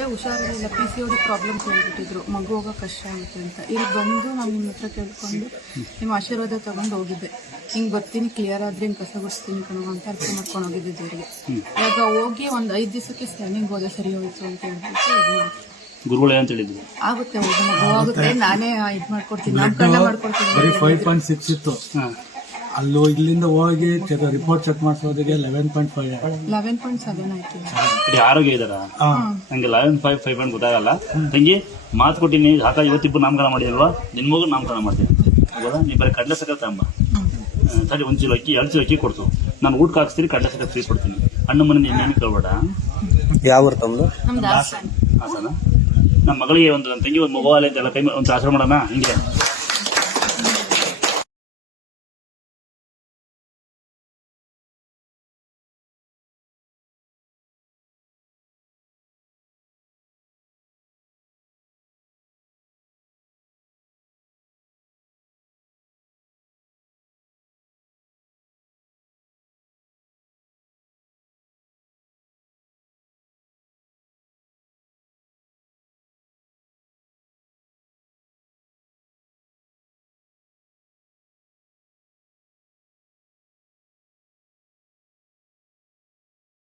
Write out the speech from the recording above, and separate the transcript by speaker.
Speaker 1: ಹುಷಾರಿಲ್ಲ, PCOD problem ಹೇಳ್ಬಿಟ್ಟಿದ್ರು, ಮಗು ಹೋಗೋ ಕಷ್ಟ ಆಗುತ್ತೆ ಅಂತ. ಇಲ್ಲಿ ಬಂದು ನಾನು ನಿಮ್ಮ ಹತ್ರ ಕೇಳ್ಕೊಂಡು ನಿಮ್ಮ ಆಶೀರ್ವಾದ ತಗೊಂಡು ಹೋಗಿದ್ದೆ. ಹಿಂಗೆ ಬರ್ತೀನಿ, ಕ್ಲಿಯರ್ ಆದರೆ ಹಿಂಗೆ ಕಸ ಗುಡಿಸ್ತೀನಿ ಕಣೋ ಅಂತ ಅರ್ಥ ಮಾಡ್ಕೊಂಡು ಹೋಗಿದ್ದೆ ದೇವರಿಗೆ. ಇವಾಗ ಹೋಗಿ ಒಂದು 5 ದಿವಸಕ್ಕೆ ಸ್ಕ್ಯಾನಿಂಗ್ ಹೋದೆ, ಸರಿ ಹೋಯ್ತು ಅಂತ ಹೇಳ್ಬಿಟ್ಟು ಇದು ಮಾಡಿ
Speaker 2: ಗುರುಗಳು ಏನಂತ ಹೇಳಿದ್ರು?
Speaker 1: ಆಗುತ್ತೆ ಹೋಗಿ ಮಗು ಆಗುತ್ತೆ, ನಾನೇ ಇದು ಮಾಡ್ಕೊಡ್ತೀನಿ, ನಾಮಕರಣ ಮಾಡ್ಕೊಡ್ತೀನಿ.
Speaker 3: 5.6 ಇತ್ತು, ಅಲ್ಲೂ ಇಲ್ಲಿಂದ ಹೋಗಿ ರಿಪೋರ್ಟ್ ಚೆಕ್ ಮಾಡಿಸೋದಿಗೆ 11.5
Speaker 1: 11.7 ಆಯ್ತು.
Speaker 2: ಆರೋಗ್ಯ ಇದಾರ ನಂಗೆ 11.5 5 ಗೊತ್ತಾಗಲ್ಲ ತಂಗಿ. ಮಾತು ಕೊಟ್ಟಿನಿ ಆತ ಇವತ್ತಿಬ್ಬರು ನಾಮಕರಣ ಮಾಡಿದಲ್ವಾ, ನಿನ್ ಮಗು ನಾಮಕರಣ ಮಾಡ್ತೀನಿ ಹೌದಾ? ನೀ ಬರೀ ಕಡಲೆ ಸಕ್ಕರೆ ತಗೊಂಬ, ಸರಿ 1 ಕಿಲೋ ಅಕ್ಕಿ 2 ಕಿಲೋ ಅಕ್ಕಿ ಕೊಡ್ತು, ನಾನು ಊಟಕ್ಕೆ ಹಾಕ್ಸ್ತೀನಿ, ಕಡಲೆ ಸಕ್ಕರೆ ಫ್ರೀ ಕೊಡ್ತೀನಿ. ಅಣ್ಣ ಮನೆ ನೀನೇನು ಕೇಳ್ಬೇಡ.
Speaker 4: ಯಾವ ತಮ್ಮದು?
Speaker 1: ನಮ್ದು ಹಾಸನ.
Speaker 2: ಹಾಸನ. ನಮ್ಮ ಮಗಳಿಗೆ ಒಂದು ತಂಗಿ ಒಂದು ಮಗು ಅಂತ ಎಲ್ಲ ಕೈ ಒಂದು ಆಶ್ರಮ ಮಾಡೋಣ ಹಿಂಗೆ